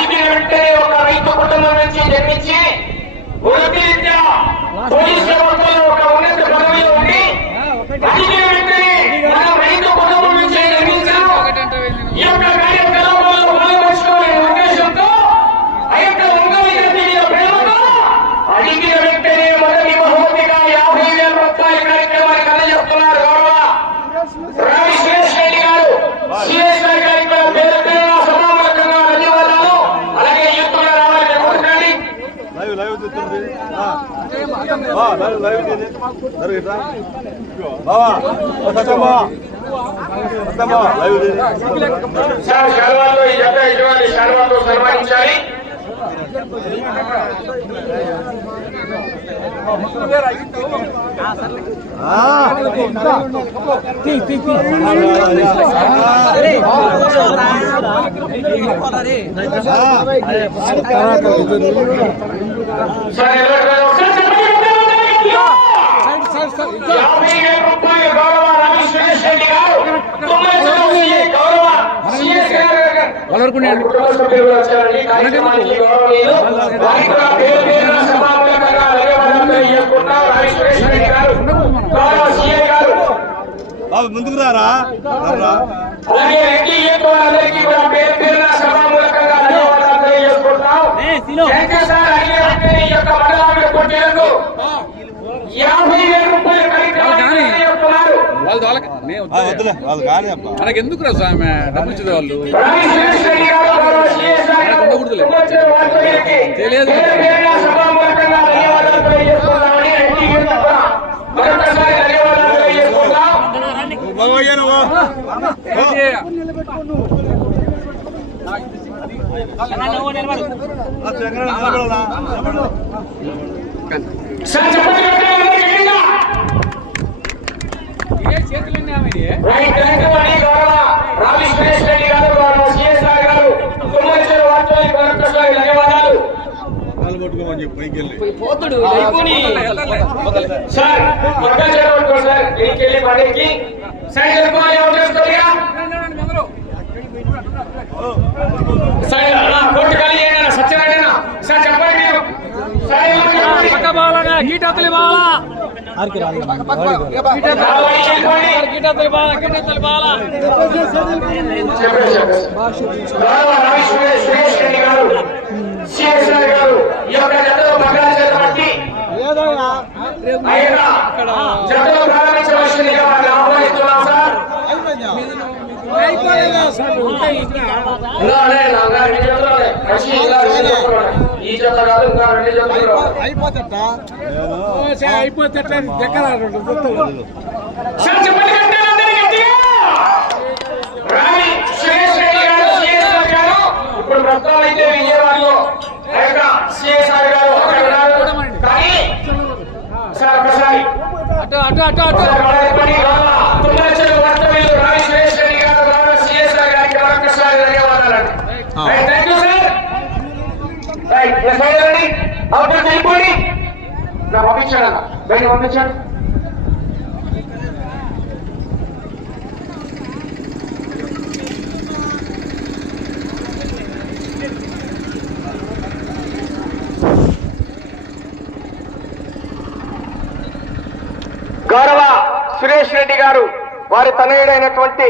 అడిగిన వెంటనే ఒక రైతు కుటుంబం నుంచి జన్మించి వృత్తిరీత్యా పోలీస్ వ్యవస్థలో ఒక ఉన్నత పదవిలో ఉండి అడిగిన వెంటనే మనం రైతు కుటుంబం నుంచి జన్మించాం ఈ యొక్క కార్యక్రమంలో పాల్గొంచుకోవాలనే ఉద్దేశంతో ఆ యొక్క ఒంగోలు జాతీయ ప్రేమతో అడిగిన వెంటనే మొదటి బహుమతిగా యాభై వేల రూపాయల కార్యక్రమానికి అందజేస్తున్నారు గౌరవ రావి సురేష్ రెడ్డి గారు సిఎస్ గారి కార్యక్రమం పేరు పేరున సభాముఖంగా ధన్యవాదాలు అలాగే యూత్గా రావాలని కోరుకోండి లైవ్ లైవ్ చూస్తుంది లైవ్ లైవ్ జరుగు ఇట్లా బావా సత్తమ్మా సత్తమ్మా లైవ్ సార్ శాల్వాతో ఈ జత యజమాని శాల్వాతో సన్మానించాలి సార్ యాభై వేల రూపాయలు గౌరవ రావి సురేష్ రెడ్డి గారు గౌరవ సిఎస్ గారు గారు. బాబు ముందుకు రారా? అలాగే రెడ్డి వాళ్ళందరికీ కూడా పేరు పేరున సభాముఖంగా ధన్యవాదాలు తెలియజేసుకుంటున్నాం ఈ యొక్క మండలాభిడ పోటీలకు యాభై వేల రూపాయల కార్యక్రమాన్ని నిర్వహిస్తున్నారు వాళ్ళు వాళ్ళకి మేము ఆ, వద్దులే వాళ్ళు కానీ అబ్బా మనకి ఎందుకు రా స్వామి? డబ్బులు ఇచ్చేది వాళ్ళు. ఉండకూడదులే. తెలియదు. పేరు పేరున సభాముఖంగా ధన్యవాదాలు తెలియజేసుకుంటామని రెడ్డి యూత్ కూడా మరొకసారి ధన్యవాదాలు తెలియజేసుకుంటాం బాబయ్యా నువ్వు ఆ, చక్రం నిలబడరా? నిలబడు. సార్ చెప్పండి అందరికీ గట్టిగా. రైట్ వెనకబడి గౌరవ రావి సురేష్ రెడ్డి గారు గౌరవ సిఎస్ఆర్ గారు కుమ్మచ్చారు వార్తలకి మరొకసారి ధన్యవాదాలు కాలు పట్టుకోమని చెప్పు పైకి వెళ్ళి. చేరబట్టుకోండి సార్ ఇంటికి వెళ్ళి పడేకి రెడ్డి గారు సిఎస్ఆర్ గారు ఈ యొక్క జతలో పగ్గాలు చేతబట్టి ఆయన జతలో ప్రారంభించవలసిందిగా వారిని ఆహ్వానిస్తున్నాం సార్. ఈ జత కాదు ఇంకా రెండు జతలు అందరూ గట్టిగా. రావి సురేష్ రెడ్డి గారు సిఎస్ఆర్ గారు ఇప్పుడు ప్రస్తుతం అయితే విజయవాడలో ఆ యొక్క సిఎస్ఆర్ గారు అక్కడ ఉన్నారు కానీ సార్ ఒకసారి ఒకసారి మన చెప్పండి గౌరవ తుమ్మలచెరు వర్తవీయులు రావి సురేష్ రెడ్డి గారు గౌరవ సిఎస్ఆర్ గారికి మరొకసారి ధన్యవాదాలండి right thank you sir right plus అయ్యారండి అవుట్ వెళ్ళిపోండి నా పంపించాడు అన్న బయట పంపించాడు గౌరవ సురేష్ రెడ్డి గారు వారి తనయుడైనటువంటి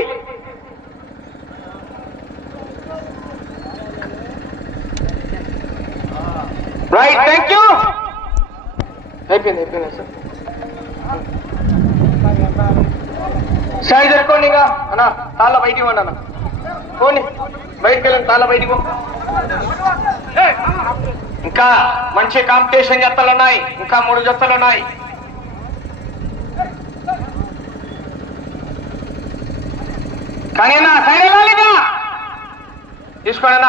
అయిపోయింది సార్. సాయి జరుకోండి ఇంకా. అన్న తాళ్ళ బయటికి పోండి అన్న. పోండి. బయటికి వెళ్ళండి తాళ్ళ బయటికి పో. ఇంకా మంచి కాంపిటీషన్ జత్తలు ఉన్నాయి. ఇంకా మూడు జత్తలు ఉన్నాయి. కానీ అన్న సైడ్ వెళ్ళాలిగా తీసుకోండి అన్న.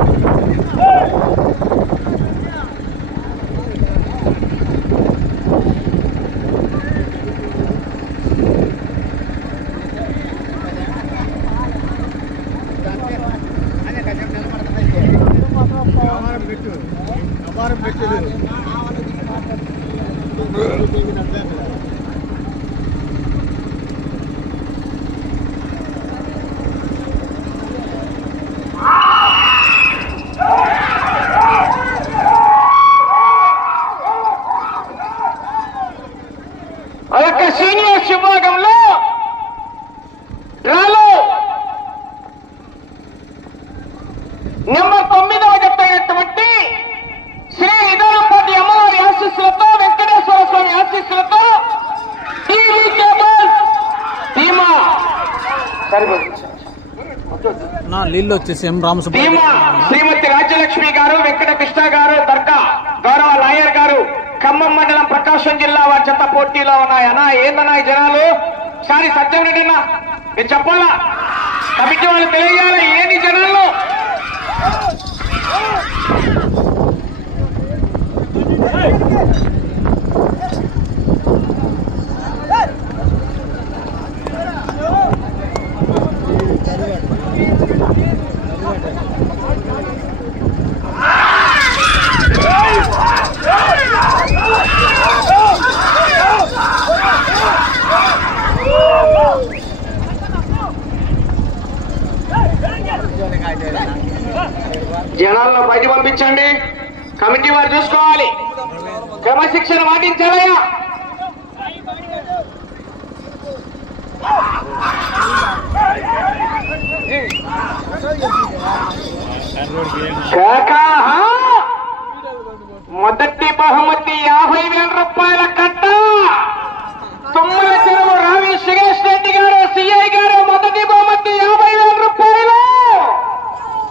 నా నీళ్ళు వచ్చేసి ఎం రామసుబ్బారెడ్డి శ్రీమతి రాజ్యలక్ష్మి గారు వెంకట కృష్ణ గారు దర్గా గౌరవ లాయర్ గారు ఖమ్మం మండలం ప్రకాశం జిల్లా వారి చెత్త పోటీలో ఉన్నాయన్నా ఏందన్నా ఈ జనాలు? సారి సత్యం రెడ్డి అన్న. మీరు చెప్పాలా? కమిటీ వాళ్ళు తెలియజేయాలి. ఏంది జనాలు జనాలను బయట పంపించండి కమిటీ వారు చూసుకోవాలి క్రమశిక్షణ పాటించాలయ్యా కాకా మొదటి బహుమతి యాభై వేల రూపాయల కట్ట తుమ్మల చెరువు రావి సురేష్ రెడ్డి గారు సిఐ గారు మొదటి బహుమతి యాభై వేల రూపాయలు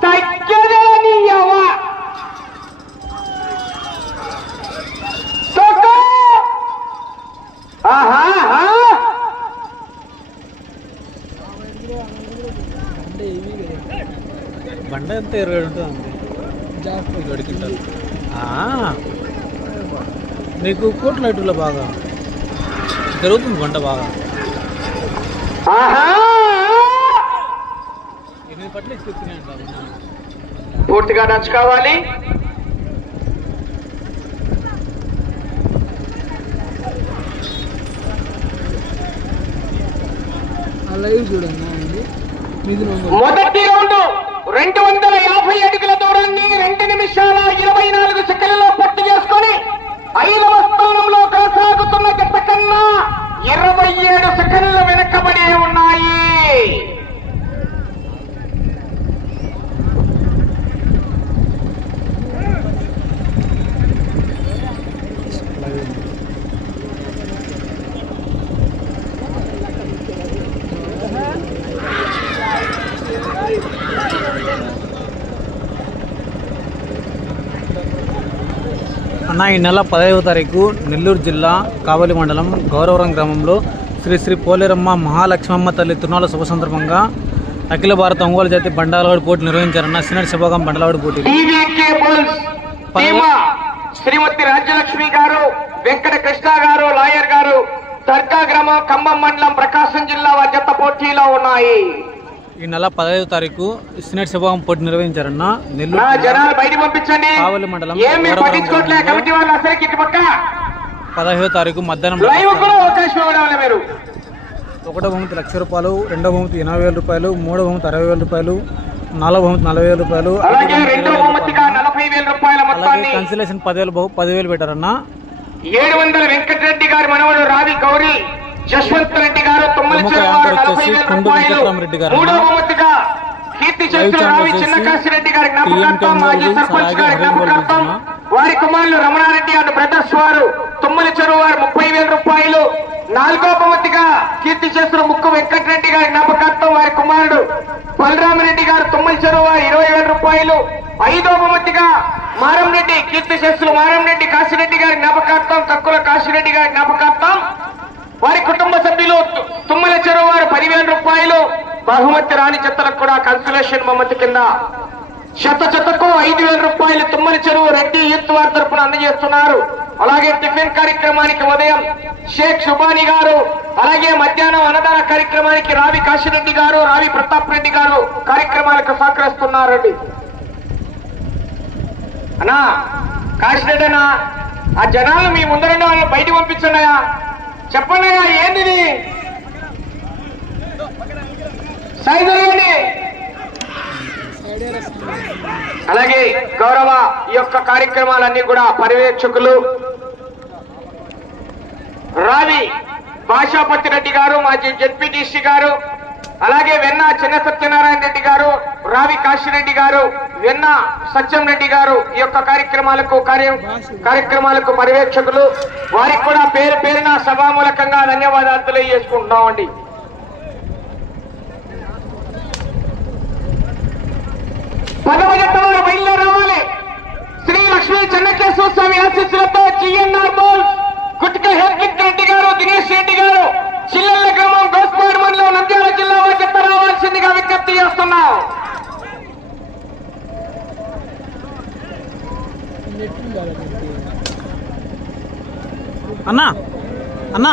తగ్గదే నీ యవ్వ. తొక్కు. ఆహా, ఆహా. బండ ఎంత ఇరవై ఉంటుంది గడికింటారు. నీకు కోట్ల లైటుల్లో బాగా జరుగుతుంది బండ బాగా. ఆహా. ఎనిమిది పట్ల చెప్తున్నాయి పూర్తిగా టచ్ కావాలి లైవ్ చూడండి. మీది మొదటి రెండు వందల యాభై అడుగుల దూరాన్ని రెండు నిమిషం ఇరవై నాలుగు సెకండ్లలో పూర్తి చేసుకొని ఐదవ స్థానంలో కొనసాగుతున్న జత కన్నా ఇరవై ఏడు సెకండ్లు వెనకబడి ఉన్నాయి అన్న ఈ నెల పదహైవ తారీఖు నెల్లూరు జిల్లా కావలి మండలం గౌరవరం గ్రామంలో శ్రీ శ్రీ పోలేరమ్మ మహాలక్ష్మమ్మ తల్లి తిరునాళ్ళ శుభ సందర్భంగా అఖిల భారత ఒంగోలు జాతి బండాలవాడి పోటీ నిర్వహించారన్న సినర్ శుభాగం బండలవాడి పోటీ. శ్రీమతి రాజ్యలక్ష్మి గారు వెంకట కృష్ణ గారు లాయర్ గారు దర్గా గ్రామం ఖమ్మం మండలం ప్రకాశం జిల్లా వారి పోటీలో ఉన్నాయి. ఈ నెల పదహైదు తారీఖు సినర్ శుభాగం పోటీ నిర్వహించారన్న నెల్లూరు కావలి మండలం పదహైదు తారీఖు మధ్యాహ్నం ఒకటో బహుమతి లక్ష రూపాయలు రెండో బహుమతి ఎనభై వేల రూపాయలు మూడో బహుమతి అరవై వేల రూపాయలు నాలుగో బహుమతి నలభై వేల రూపాయలు అలాగే కన్సిలేషన్ పదివేలు పదివేలు పెట్టారన్న. ఏడు వందల వెంకటరెడ్డి గారి మనవడు రావి గౌరీ జశ్వంత్ రెడ్డి గారు తొమ్మిది ప్రముఖ చెరువు యాంకర్ నలభై వచ్చేసి వేల కొండు రూపాయలు. వెంకటరామరెడ్డి గారు. మూడో బహుమతిగా కీర్తి చేస్తున్న రావి వచ్చేసి చిన్న కాశిరెడ్డి గారి జ్ఞాపకార్థం మాజీ సర్పంచ్ గారి జ్ఞాపకార్థం వారి కుమారులు రమణారెడ్డి అండ్ బ్రదర్స్ వారు తుమ్మల చెరువు వారు ముప్పై వేల రూపాయలు. నాలుగో బహుమతిగా కీర్తి చేస్తున్న ముక్కు వెంకటరెడ్డి గారి జ్ఞాపకార్థం వారి కుమారుడు బలరామరెడ్డి గారు తుమ్మల చెరువు వారు ఇరవై వేల రూపాయలు. ఐదో బహుమతిగా మారంరెడ్డి కీర్తి చేస్తున్న మారంరెడ్డి కాశిరెడ్డి గారి జ్ఞాపకార్థం కక్కుల కాశిరెడ్డి గారి జ్ఞాపకార్థం. వారి కుటుంబ సభ్యులు తుమ్మల చెరువు వారు పదివేల రూపాయలు బహుమతి రాని చెత్తలకు కూడా కన్సలేషన్ బహుమతి కింద. శత చెత్తకు ఐదు వేల రూపాయలు తుమ్మల చెరువు రెడ్డి యూత్ వారి తరపున అందజేస్తున్నారు. అలాగే టిఫిన్ కార్యక్రమానికి ఉదయం షేక్ సుబాని గారు అలాగే మధ్యాహ్నం అన్నదాన కార్యక్రమానికి రావి కాశిరెడ్డి గారు రావి ప్రతాప్ రెడ్డి గారు కార్యక్రమాలకు సహకరిస్తున్నారండి. అన్నా కాశీరెడ్డనా ఆ జనాలు మీ ముందరండి వాళ్ళని బయట పంపించండియా చెప్పండి ఏంటిది? ఏంది అలాగే గౌరవ ఈ యొక్క కార్యక్రమాలన్నీ కూడా పర్యవేక్షకులు రావి భాషాపతి రెడ్డి గారు మాజీ జెడ్పీటీసీ గారు అలాగే వెన్న చిన్న సత్యనారాయణ రెడ్డి గారు రావి కాశీరెడ్డి గారు వెన్న సత్యం రెడ్డి గారు ఈ యొక్క కార్యక్రమాలకు కార్య కార్యక్రమాలకు పర్యవేక్షకులు. వారికి కూడా పేరు పేరున సభామూలకంగా ధన్యవాదాలు తెలియజేసుకుంటున్నామండి. పదవ జట్టవారు బయలుదేరి రావాలి. శ్రీ లక్ష్మీ చెన్నకేశ్వర స్వామి ఆశీస్సులతో జిఎన్ఆర్ బోల్ గుట్క హెర్కిత్ రెడ్డి గారు దినేష్ రెడ్డి గారు చిల్లెల్ల గ్రామం గోస్పాడు మండలం నంద్యాల జిల్లా వారి జట్ట రావాల్సిందిగా విజ్ఞప్తి చేస్తున్నాం. అన్నా అన్నా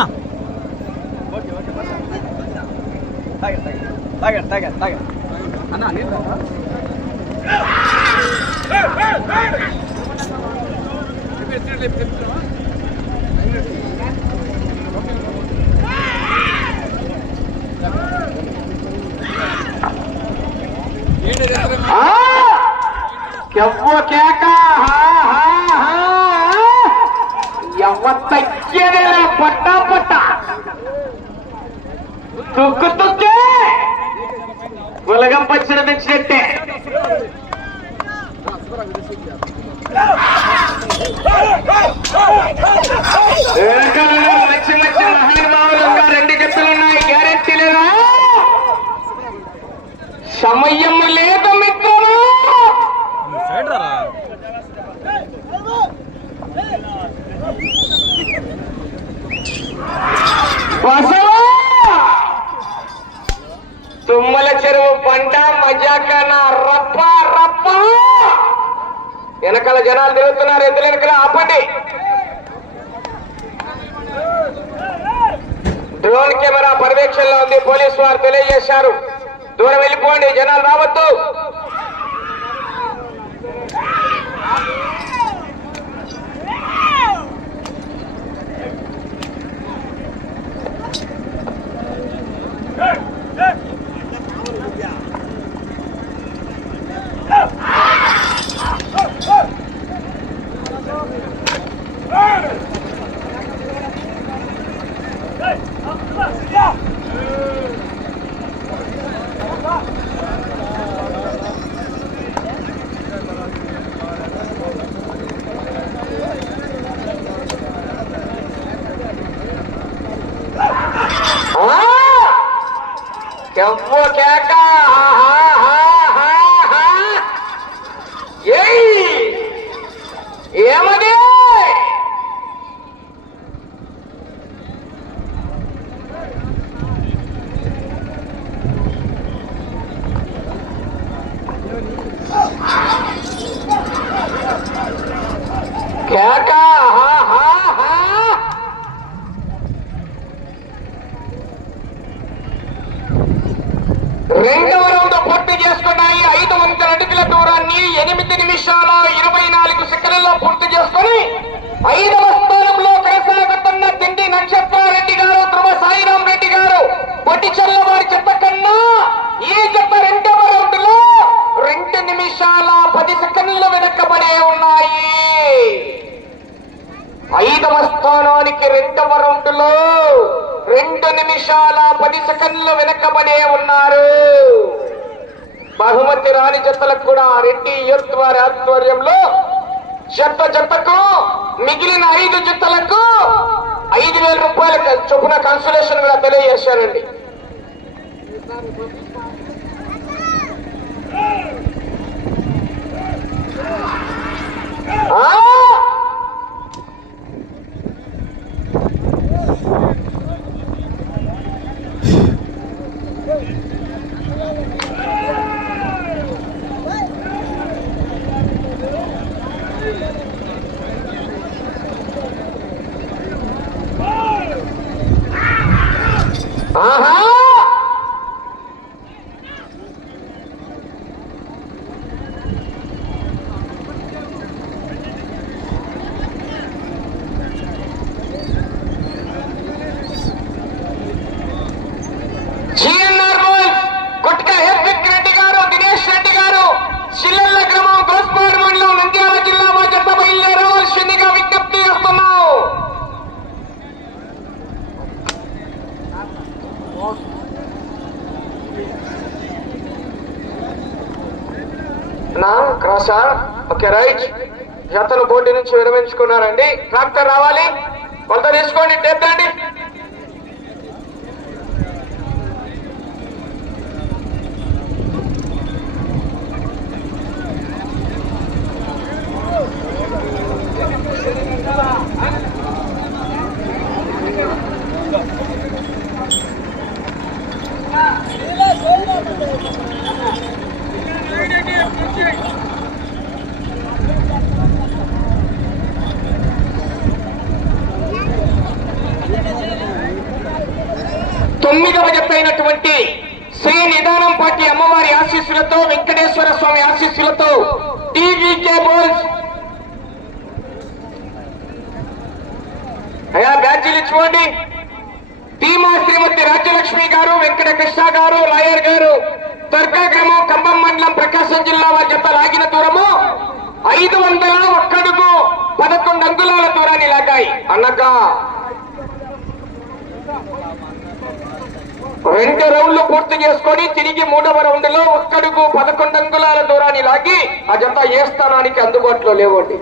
ఆ! ఎవ్వ కేక హా, హా, పట్టా పట్ట. తుక్కు తుక్కే. ఉలగం పచ్చడి తెచ్చినట్టే. వెనకాల మంచి మంచి రెండు జట్టులు ఉన్నాయి గ్యారెంటీ లేదా? సమయం లేదు మిత్రమా సైడ్ రా బసవా తుమ్మల చెరువు పంట మజాకన రప్ప రప్ప వెనకాల జనాలు తిరుగుతున్నారు ఎద్దుల వెనకాల ఆపండి. డ్రోన్ కెమెరా పర్యవేక్షణలో ఉంది పోలీసు వారు తెలియజేశారు. దూరం వెళ్ళిపోండి జనాలు రావద్దు. ఆ! కెవ్వు కేక హా, రెండవ రౌండ్ పూర్తి చేసుకున్నాయి. ఐదు వందల అడుగుల దూరాన్ని ఎనిమిది నిమిషాల ఇరవై నాలుగు సెకండ్లలో పూర్తి చేసుకుని ఐదవ స్థానంలో కొనసాగుతున్న తిండి నక్షత్రారెడ్డి గారు ధ్రువ సాయిరాం రెడ్డి గారు పొట్టిచెల్ల వారి చెత్త కన్నా ఈ చెత్త రెండవ రౌండ్లో రెండు నిమిషాల పది సెకండ్లు వెనక్కబడే ఉన్నాయి. ఐదవ స్థానానికి రెండవ రౌండ్లో రెండు నిమిషాల పది సెకండ్లు వెనకబడే ఉన్నారు. బహుమతి రాణి జతలకు కూడా రెడ్డి యూత్ వారి ఆధ్వర్యంలో జత జతకు మిగిలిన ఐదు జతలకు ఐదు వేల రూపాయల చొప్పున కన్సలేషన్ కూడా తెలియజేశారండి. ఆ? ఓకే జతలు బోర్డు నుంచి విరమించుకున్నారండి. ట్రాక్టర్ రావాలి. కొంత తీసుకోండి. టేప్ రండి బ్యాడ్జీలు టీమా శ్రీమతి రాజ్యలక్ష్మి గారు వెంకట కృష్ణ గారు లాయర్ గారు దుర్గా గ్రామం ఖమ్మం మండలం ప్రకాశం జిల్లా వారి జత లాగిన దూరము ఐదు వందల ఒక్కడుగు పదకొండు అంగుళాల దూరాన్ని లాగాయి. అనగా రెండు రౌండ్లు పూర్తి చేసుకొని తిరిగి మూడవ రౌండ్లో ఒక్కడుగు పదకొండు అంగుళాల దూరాన్ని లాగి ఆ జత ఏ స్థానానికి అందుబాటులో లేవండి.